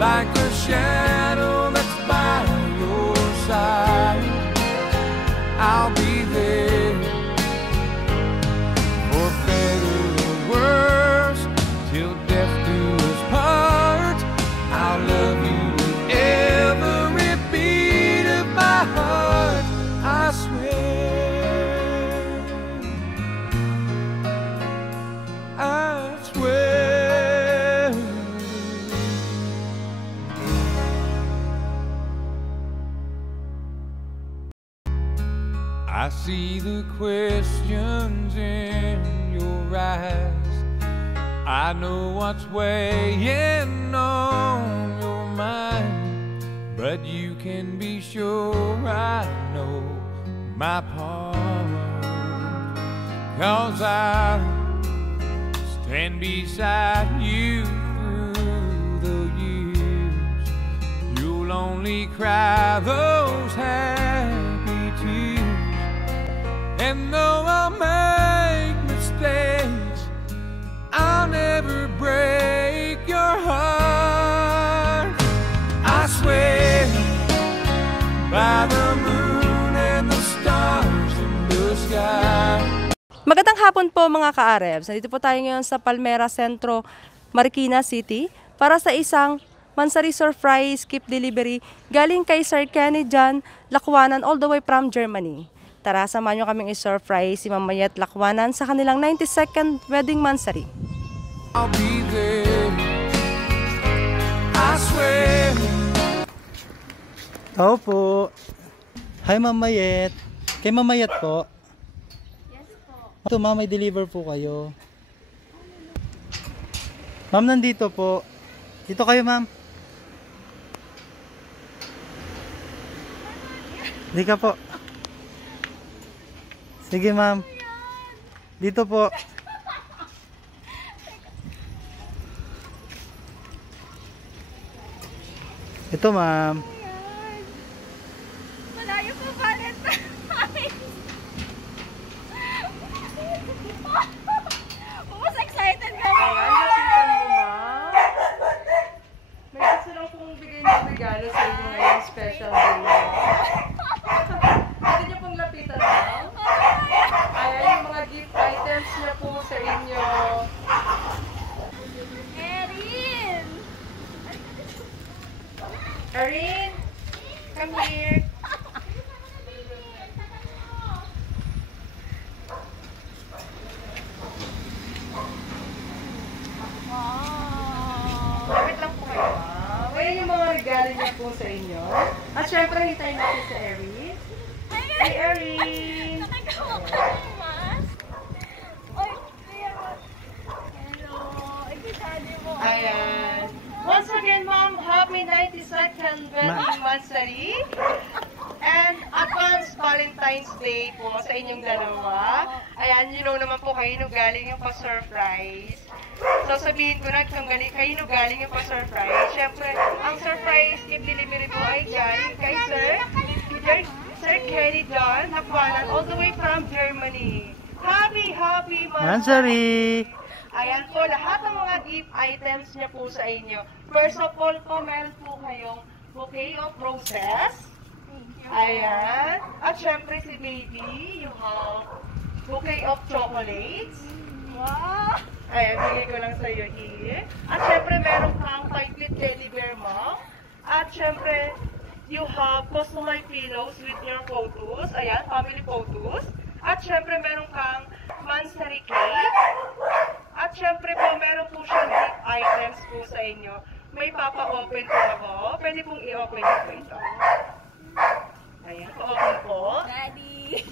like a shadow that's by your side. I'll be there for better or worse, till death do us part. I'll love you with every beat of my heart, I swear, I swear. I see the questions in your eyes. I know what's weighing on your mind, but you can be sure I know my part. 'Cause I'll stand beside you through the years. You'll only cry those happy tears. And though I'll make mistakes, I'll never break your heart. I swear by the moon and the stars in the sky. Magandang hapon po mga ka-Arebs. Nandito po tayo ngayon sa Palmera Centro, Marikina City para sa isang Mansari Surprise Gift Delivery galing kay Sir Kenny John Lakwanan all the way from Germany. Tara, samahan nyo kaming i-surprise si Mamayat Lakwanan sa kanilang 92nd wedding mansari. I'll be there, I swear. Tao po. Hi Mamayet. Kay Mamayat po. Yes po. Ito ma'am, may deliver po kayo. Ma'am, nandito po. Dito kayo ma'am. Di ka po. Sige ma'am. Dito po. Ito ma'am. Malayo po palit. Mas excited ka mo. Ayan, nakita mo ma'am. May gusto lang pong bigay ng regalo sa inyo ngayon, special day. Pwede niyo pong lapitan ma'am. Ayan yung mga gift items niya po sa inyo. Erin! Erin, come here. Lapit lang po kayo ma'am. Ayan yung mga regalo niya po sa inyo. At syempre, hintayin natin sa Erin. Hi Erin! Nakagawa ka ng mask? Oy, kaya mo. Hello. Ikisali mo. Ayan. Once again, ma'am, happy 92nd wedding mansari. And advance Valentine's Day po sa inyong dalawa. Ayan, you know naman po kayo galing yung pa-surprise. So sabihin ko na kung kayo galing yung pa-surprise. Siyempre, ang surprise gift delivery po ay galing kay Sir Kenny John Lakwanan all the way from Germany. Happy Mansari! Ayan po, lahat ng mga gift items niya po sa inyo. First of all po, meron po kayong bouquet of roses. Ayan. At syempre si baby, you have bouquet of chocolates. Wow! Ayan, bigay ko lang sa iyo here. At syempre meron kang 5-feet teddy bear mo. At syempre, you have customized pillows with your photos. Ayan, family photos. At syempre meron kang mansari cake. At syempre po, meron po siyang gift items po sa inyo. May papa-open po ako. Pwede pong i-open niyo po ito. Ayan, pa-open po. Daddy!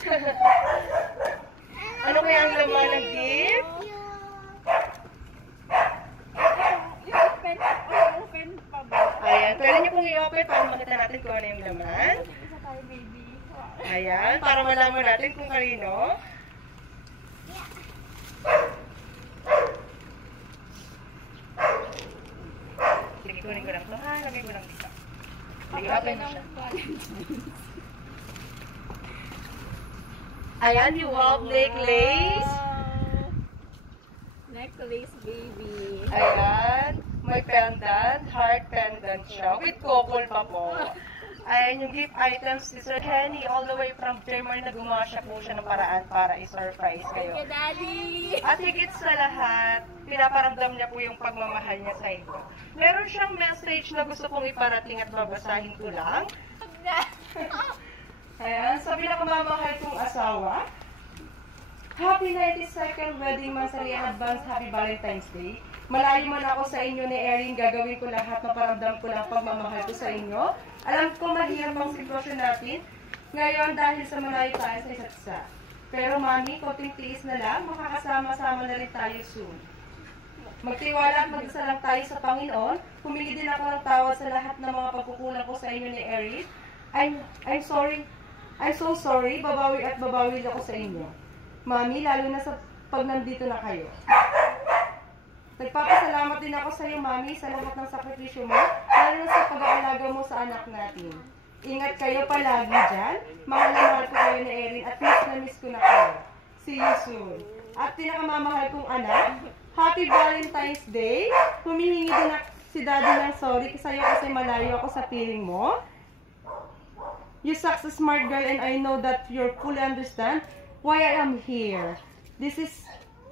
Ano kaya ang laman ng gift? Open pa ba? Ayan, pwede niyo pong i-open para makita natin kung ano yung laman. Isa tayo, baby. Ayan, para malaman natin kung kanino. Sige, kunin ko lang ito. Ha, lagay ko lang dito. Sige, open mo siya. Ayan, you have necklace. Wow. Necklace, baby. Ayan, may pendant, heart pendant. important siya. With couple pa po. Ayan yung gift items ni Sir Kenny all the way from Germany na gumawa siya po siya ng paraan para i-surprise kayo. Thank you, Daddy. At higit sa lahat, pinaparamdam niya po yung pagmamahal niya sa inyo. Meron siyang message na gusto kong iparating at babasahin ko lang. Ayan, sa pinakamamahal kong asawa, Happy 92nd wedding anniversary and advance happy Valentine's Day. Malayo man ako sa inyo ni Erin, gagawin ko lahat, maparamdam ko lang pagmamahal ko sa inyo. Alam ko mahirap ang sitwasyon natin ngayon dahil sa malayo tayo sa isa't isa. Pero mami, konting tiis na lang, makakasama-sama na rin tayo soon. Magtiwala at magdasal lang tayo sa Panginoon. Humingi din ako ng tawad sa lahat ng mga pagkukulang ko sa inyo ni Erin. I'm sorry. I'm so sorry. Babawi at babawi ako sa inyo. Mami, lalo na sa pag nandito na kayo. Nagpapasalamat din ako sa iyo, Mami, sa lahat ng sakripisyo mo, lalo na sa pag-aalaga mo sa anak natin. Ingat kayo palagi dyan. Mahal na mahal ko kayo ni Erin at miss ko na kayo. See you soon. At pinakamamahal kong anak, Happy Valentine's Day. Humihingi din si Daddy ng sorry sa'yo kasi malayo ako sa piling mo. You such a smart girl and I know that you fully understand why I am here. This is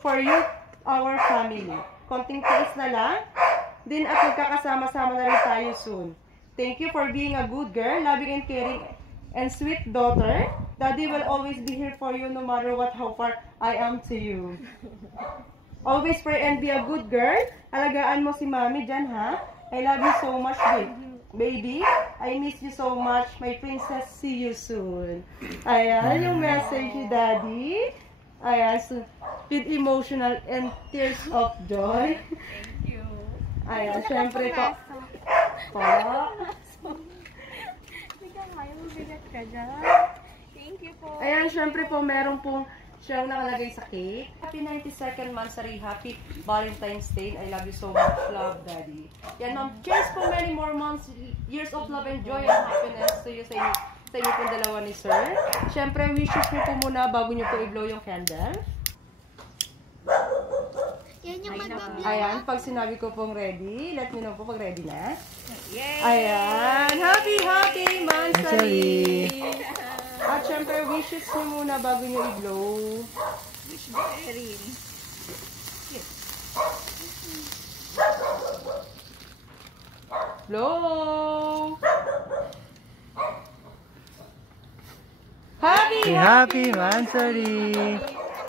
for you, our family. Konting tiis na lang, din at magkakasama-sama na rin tayo soon. Thank you for being a good girl, loving and caring, and sweet daughter. Daddy will always be here for you no matter how far I am to you. Always pray and be a good girl. Alagaan mo si Mami dyan, ha? I love you so much, baby. I miss you so much, my princess. See you soon. Ayan, yung message ni Daddy. Ayan, so, with emotional and tears of joy. Thank you. Ayan, syempre po. Bigyan kayo, mabigat ka dyan. Thank you po. Ayan, syempre po, meron pong siyang nakalagay sa cake. Happy 92nd monthsary, happy Valentine's Day. I love you so much, love, Daddy. Yan, ma'am. Cheers for many more months, years of love and joy and happiness to you sa inyo pong dalawa ni Sir. Syempre, wishes niyo po muna bago niyo po i-blow yung candle. Yan yung magbablow. Ayan, pag sinabi ko pong ready, let me know po pag ready na. Yay! Ayan, happy monthsary! At syempre, wishes niyo muna bago niyo i-blow. Wish mo, Erin. Blow! Happy Mansari!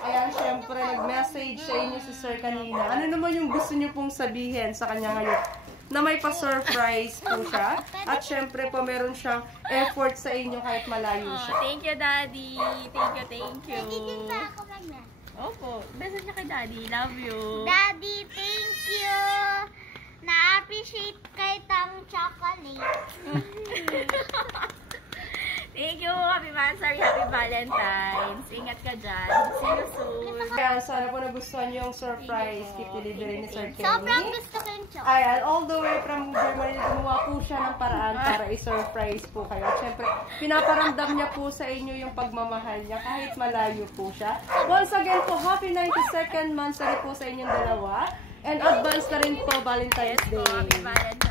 Ayan, syempre, nag-message sa inyo si Sir kanina. Ano naman yung gusto niyo pong sabihin sa kanya ngayon? Na may pa-surprise po siya. At syempre po, meron siyang effort sa inyo kahit malayo siya. Thank you, Daddy. Thank you. Nagiging pa ako magna. Opo. Message niya kay Daddy. Love you. Daddy, thank you. Na-appreciate kitang chocolate. Thank you. Happy Mansari. Happy Valentine's. Ingat ka dyan. See you soon. Kaya sana po nagustuhan niyo yung surprise gift delivery ni Sir Kenny. Sobrang gusto ko yung chocolate. Ayan, all the way from Germany, gumawa po siya ng paraan para i-surprise po kayo. At syempre, pinaparamdam niya po sa inyo yung pagmamahal niya kahit malayo po siya. Once again po, happy 92nd monthsary po sa inyong dalawa. And advance na rin po Valentine's Day. Happy Valentine's.